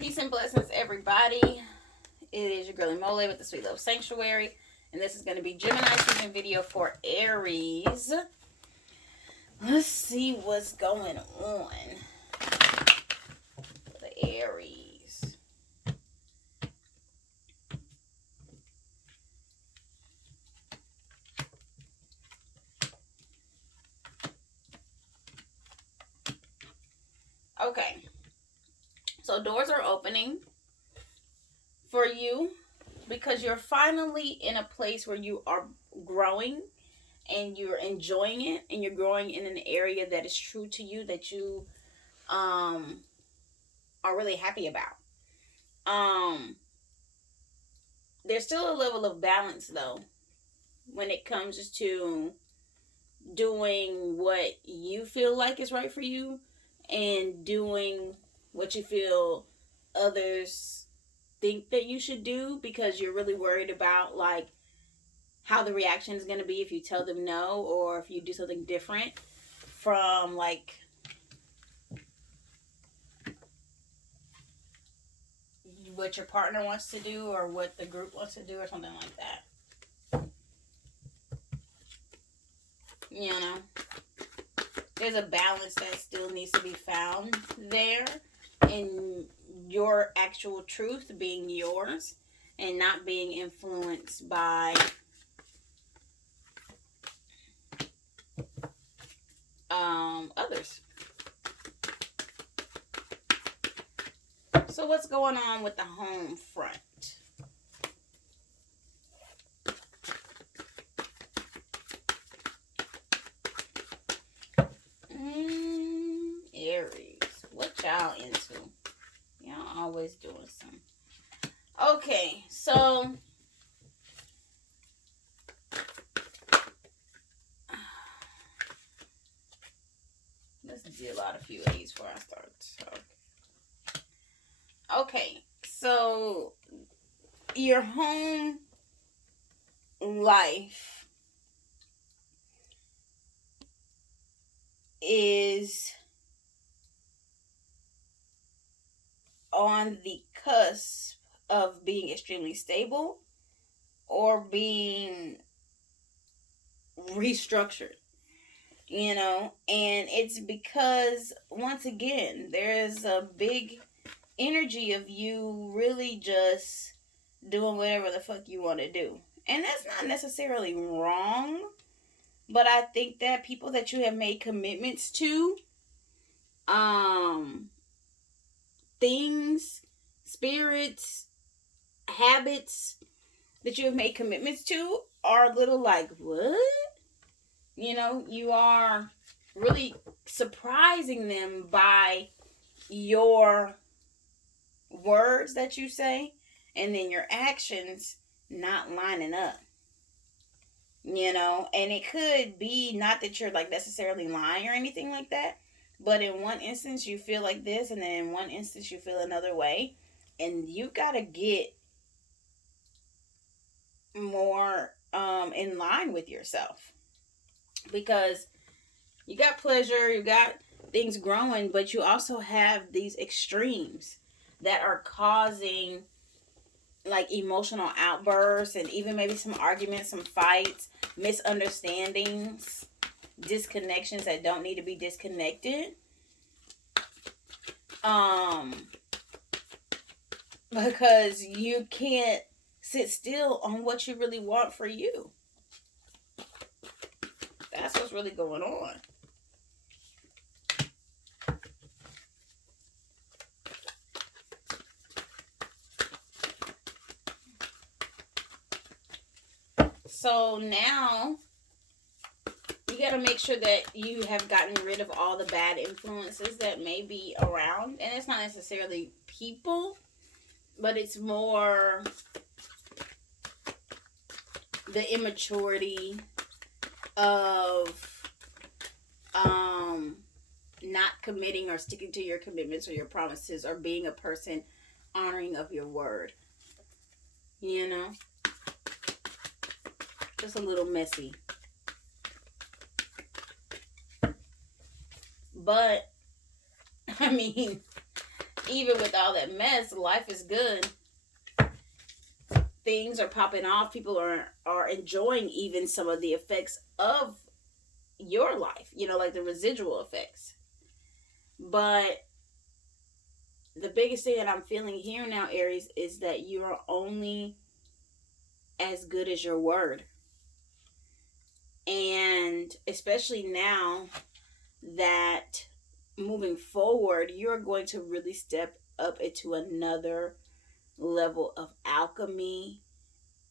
Peace and blessings, everybody. It is your girlie Mole with the Sweet Love Sanctuary, and this is going to be Gemini season video for Aries. Let's see what's going on for the Aries. Okay, so doors are opening for you because you're finally in a place where you are growing and you're enjoying it, and you're growing in an area that is true to you, that you are really happy about. There's still a level of balance though when it comes to doing what you feel like is right for you and doing what you feel others think that you should do, because you're really worried about like how the reaction is going to be if you tell them no, or if you do something different from like what your partner wants to do or what the group wants to do or something like that. You know, there's a balance that still needs to be found there, in your actual truth being yours and not being influenced by others. So what's going on with the home front? Aries, what y'all into? Y'all always doing something. Okay, so let's deal out a few of these before I start. Okay, so your home life is on the cusp of being extremely stable or being restructured, you know, and it's because once again there's a big energy of you really just doing whatever the fuck you want to do, and that's not necessarily wrong, but I think that people that you have made commitments to, things, spirits, habits that you have made commitments to are a little like, what? You know, you are really surprising them by your words that you say and then your actions not lining up. You know, and it could be not that you're like necessarily lying or anything like that, but in one instance you feel like this, and then in one instance you feel another way, and you gotta get more in line with yourself, because you got pleasure, you got things growing, but you also have these extremes that are causing like emotional outbursts, and even maybe some arguments, some fights, misunderstandings, disconnections that don't need to be disconnected. Because you can't sit still on what you really want for you. That's what's really going on. So now you got to make sure that you have gotten rid of all the bad influences that may be around. And it's not necessarily people, but it's more the immaturity of not committing or sticking to your commitments or your promises, or being a person honoring of your word. You know? Just a little messy. But I mean, even with all that mess, life is good. Things are popping off. People are enjoying even some of the effects of your life, you know, like the residual effects. But the biggest thing that I'm feeling here now, Aries, is that you are only as good as your word. And especially now that moving forward, you're going to really step up into another level of alchemy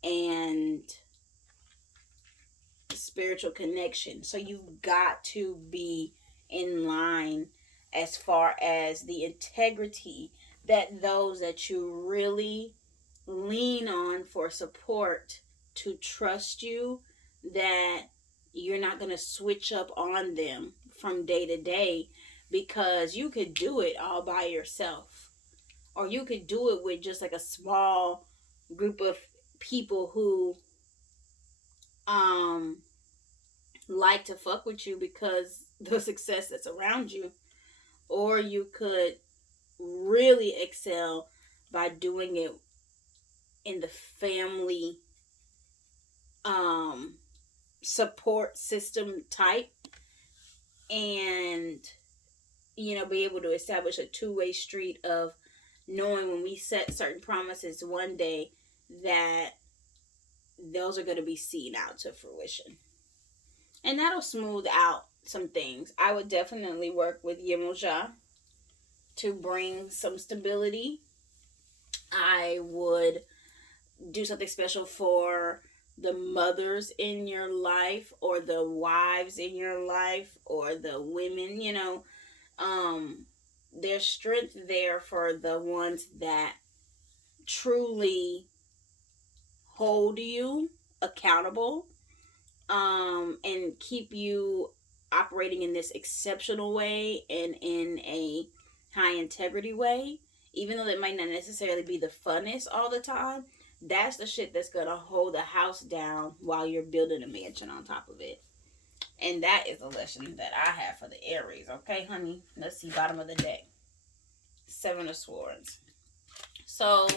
and spiritual connection. So you've got to be in line as far as the integrity that those that you really lean on for support to trust you, that you're not going to switch up on them from day to day, because you could do it all by yourself, or you could do it with just like a small group of people who like to fuck with you because the success that's around you. Or you could really excel by doing it in the family support system type, and you know, be able to establish a two-way street of knowing when we set certain promises one day that those are going to be seen out to fruition. And that'll smooth out some things. I would definitely work with Yemoja to bring some stability. I would do something special for the mothers in your life, or the wives in your life, or the women, you know. There's strength there for the ones that truly hold you accountable, and keep you operating in this exceptional way and in a high integrity way, even though it might not necessarily be the funnest all the time. That's the shit that's gonna hold the house down while you're building a mansion on top of it. And that is a lesson that I have for the Aries. Okay, honey? Let's see, bottom of the deck. 7 of Swords. So,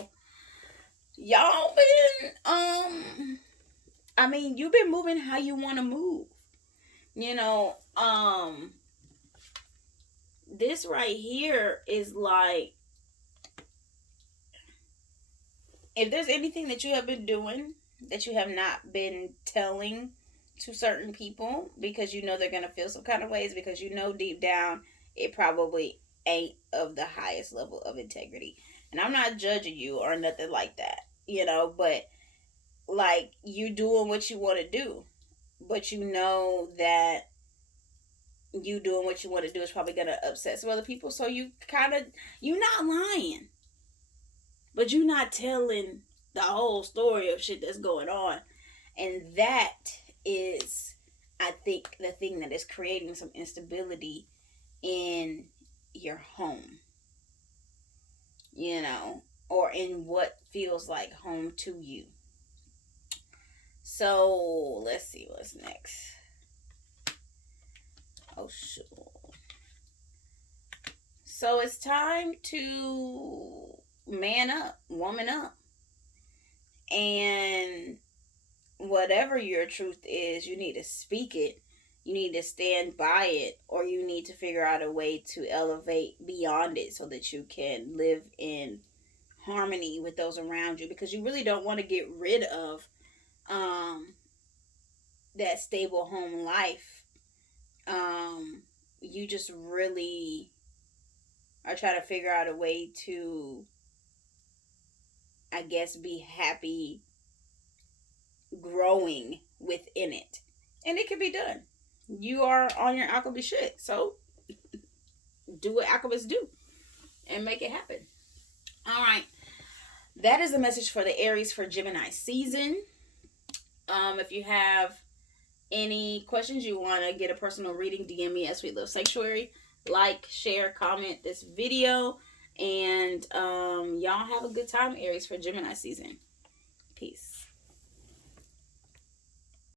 y'all been, I mean, you've been moving how you want to move. You know, this right here is like, if there's anything that you have been doing that you have not been telling to certain people because you know they're going to feel some kind of ways, because you know deep down it probably ain't of the highest level of integrity. And I'm not judging you or nothing like that, you know, but like, you doing what you want to do, but you know that you doing what you want to do is probably going to upset some other people. So you kind of, you're not lying, but you're not telling the whole story of shit that's going on. And that is, I think, the thing that is creating some instability in your home, you know, or in what feels like home to you. So let's see what's next. Oh, sure. So it's time to man up, woman up. And whatever your truth is, you need to speak it. You need to stand by it, or you need to figure out a way to elevate beyond it so that you can live in harmony with those around you, because you really don't want to get rid of that stable home life. You just really are trying to figure out a way to, I guess, be happy growing within it. And it can be done. You are on your alchemy shit, so do what alchemists do and make it happen. All right, that is the message for the Aries for Gemini season. If you have any questions, you want to get a personal reading, DM me at Sweet Love Sanctuary. Like, share, comment this video, and y'all have a good time, Aries, for Gemini season. Peace.